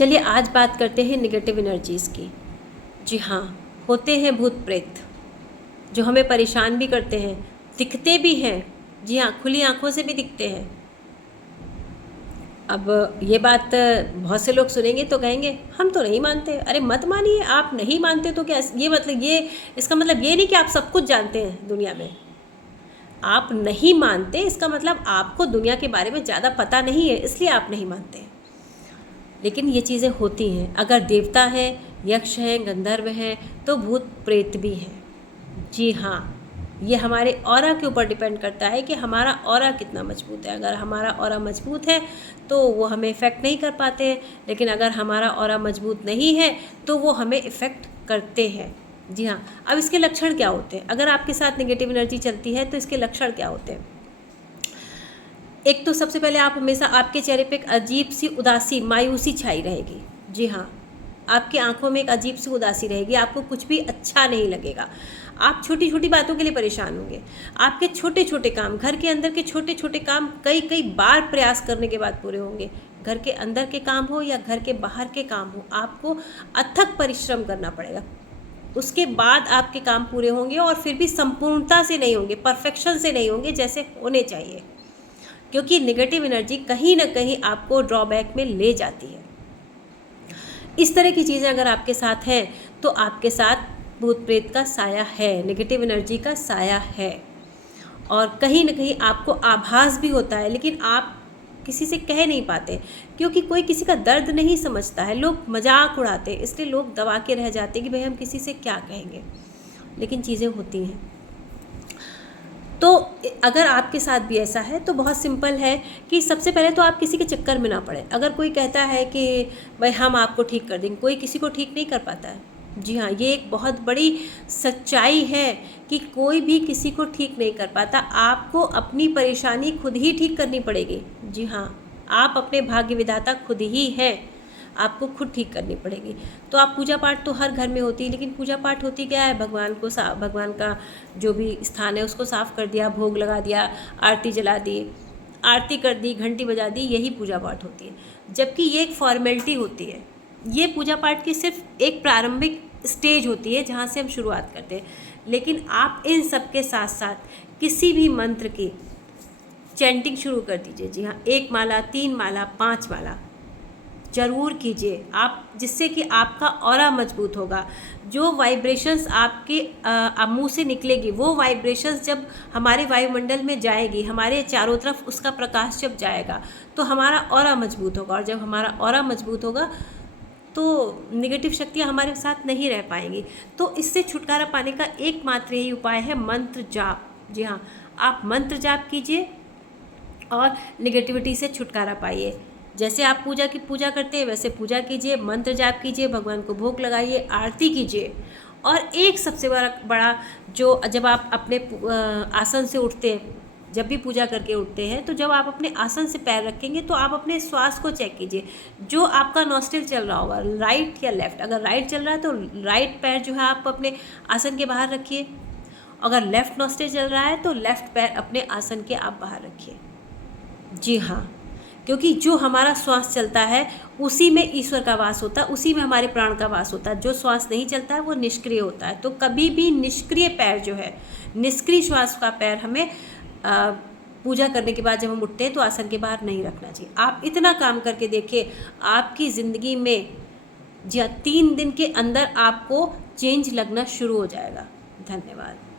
चलिए आज बात करते हैं नेगेटिव एनर्जीज़ की। जी हाँ, होते हैं भूत प्रेत जो हमें परेशान भी करते हैं, दिखते भी हैं। जी हाँ, खुली आंखों से भी दिखते हैं। अब ये बात बहुत से लोग सुनेंगे तो कहेंगे हम तो नहीं मानते। अरे मत मानिए, आप नहीं मानते तो क्या ये मतलब ये इसका मतलब ये नहीं कि आप सब कुछ जानते हैं दुनिया में। आप नहीं मानते इसका मतलब आपको दुनिया के बारे में ज़्यादा पता नहीं है, इसलिए आप नहीं मानते। लेकिन ये चीज़ें होती हैं। अगर देवता है, यक्ष है, गंधर्व है, तो भूत प्रेत भी हैं। जी हाँ, ये हमारे ऑरा के ऊपर डिपेंड करता है कि हमारा ऑरा कितना मजबूत है। अगर हमारा ऑरा मजबूत है तो वो हमें इफ़ेक्ट नहीं कर पाते हैं, लेकिन अगर हमारा ऑरा मजबूत नहीं है तो वो हमें इफ़ेक्ट करते हैं। जी हाँ, अब इसके लक्षण क्या होते हैं? अगर आपके साथ नेगेटिव एनर्जी चलती है तो इसके लक्षण क्या होते हैं? एक तो सबसे पहले आप हमेशा आपके चेहरे पे एक अजीब सी उदासी, मायूसी छाई रहेगी। जी हाँ, आपकी आंखों में एक अजीब सी उदासी रहेगी, आपको कुछ भी अच्छा नहीं लगेगा। आप छोटी छोटी बातों के लिए परेशान होंगे। आपके छोटे छोटे काम, घर के अंदर के छोटे छोटे काम कई कई बार प्रयास करने के बाद पूरे होंगे। घर के अंदर के काम हो या घर के बाहर के काम हो, आपको अथक परिश्रम करना पड़ेगा। उसके बाद आपके काम पूरे होंगे और फिर भी संपूर्णता से नहीं होंगे, परफेक्शन से नहीं होंगे जैसे होने चाहिए, क्योंकि नेगेटिव एनर्जी कहीं ना कहीं आपको ड्रॉबैक में ले जाती है। इस तरह की चीज़ें अगर आपके साथ हैं तो आपके साथ भूत प्रेत का साया है, नेगेटिव एनर्जी का साया है। और कहीं ना कहीं आपको आभास भी होता है, लेकिन आप किसी से कह नहीं पाते, क्योंकि कोई किसी का दर्द नहीं समझता है। लोग मजाक उड़ाते हैं, इसलिए लोग दबा के रह जाते हैं कि भाई हम किसी से क्या कहेंगे, लेकिन चीज़ें होती हैं। तो अगर आपके साथ भी ऐसा है तो बहुत सिंपल है कि सबसे पहले तो आप किसी के चक्कर में ना पड़े। अगर कोई कहता है कि भाई हम आपको ठीक कर देंगे, कोई किसी को ठीक नहीं कर पाता है। जी हाँ, ये एक बहुत बड़ी सच्चाई है कि कोई भी किसी को ठीक नहीं कर पाता। आपको अपनी परेशानी खुद ही ठीक करनी पड़ेगी। जी हाँ, आप अपने भाग्य विधाता खुद ही हैं, आपको खुद ठीक करनी पड़ेगी। तो आप पूजा पाठ तो हर घर में होती है, लेकिन पूजा पाठ होती क्या है? भगवान का जो भी स्थान है उसको साफ़ कर दिया, भोग लगा दिया, आरती जला दी, आरती कर दी, घंटी बजा दी, यही पूजा पाठ होती है। जबकि ये एक फॉर्मेलिटी होती है। ये पूजा पाठ की सिर्फ एक प्रारंभिक स्टेज होती है जहाँ से हम शुरुआत करते हैं। लेकिन आप इन सब के साथ साथ किसी भी मंत्र की चैंटिंग शुरू कर दीजिए। जी हाँ, 1 माला, 3 माला, 5 माला ज़रूर कीजिए आप, जिससे कि आपका ऑरा मजबूत होगा। जो वाइब्रेशंस आपके मुंह से निकलेगी, वो वाइब्रेशंस जब हमारे वायुमंडल में जाएगी, हमारे चारों तरफ उसका प्रकाश जब जाएगा तो हमारा ऑरा मजबूत होगा। और जब हमारा ऑरा मजबूत होगा तो नेगेटिव शक्तियाँ हमारे साथ नहीं रह पाएंगी। तो इससे छुटकारा पाने का एकमात्र यही उपाय है मंत्र जाप। जी हाँ, आप मंत्र जाप कीजिए और नेगेटिविटी से छुटकारा पाइए। जैसे आप पूजा करते हैं वैसे पूजा कीजिए, मंत्र जाप कीजिए, भगवान को भोग लगाइए, आरती कीजिए। और एक सबसे बड़ा जो जब आप अपने आसन से उठते हैं, जब भी पूजा करके उठते हैं, तो जब आप अपने आसन से पैर रखेंगे तो आप अपने श्वास को चेक कीजिए। जो आपका नॉस्ट्रिल चल रहा होगा, राइट या लेफ़्ट, अगर राइट चल रहा है तो राइट पैर जो है आप अपने आसन के बाहर रखिए। अगर लेफ़्ट नॉस्ट्रिल चल रहा है तो लेफ़्ट पैर अपने आसन के आप बाहर रखिए। जी हाँ, क्योंकि जो हमारा श्वास चलता है उसी में ईश्वर का वास होता है, उसी में हमारे प्राण का वास होता है। जो श्वास नहीं चलता है वो निष्क्रिय होता है। तो कभी भी निष्क्रिय पैर जो है, निष्क्रिय श्वास का पैर हमें पूजा करने के बाद जब हम उठते हैं तो आसन के बाहर नहीं रखना चाहिए। आप इतना काम करके देखिए, आपकी ज़िंदगी में जी 3 दिन के अंदर आपको चेंज लगना शुरू हो जाएगा। धन्यवाद।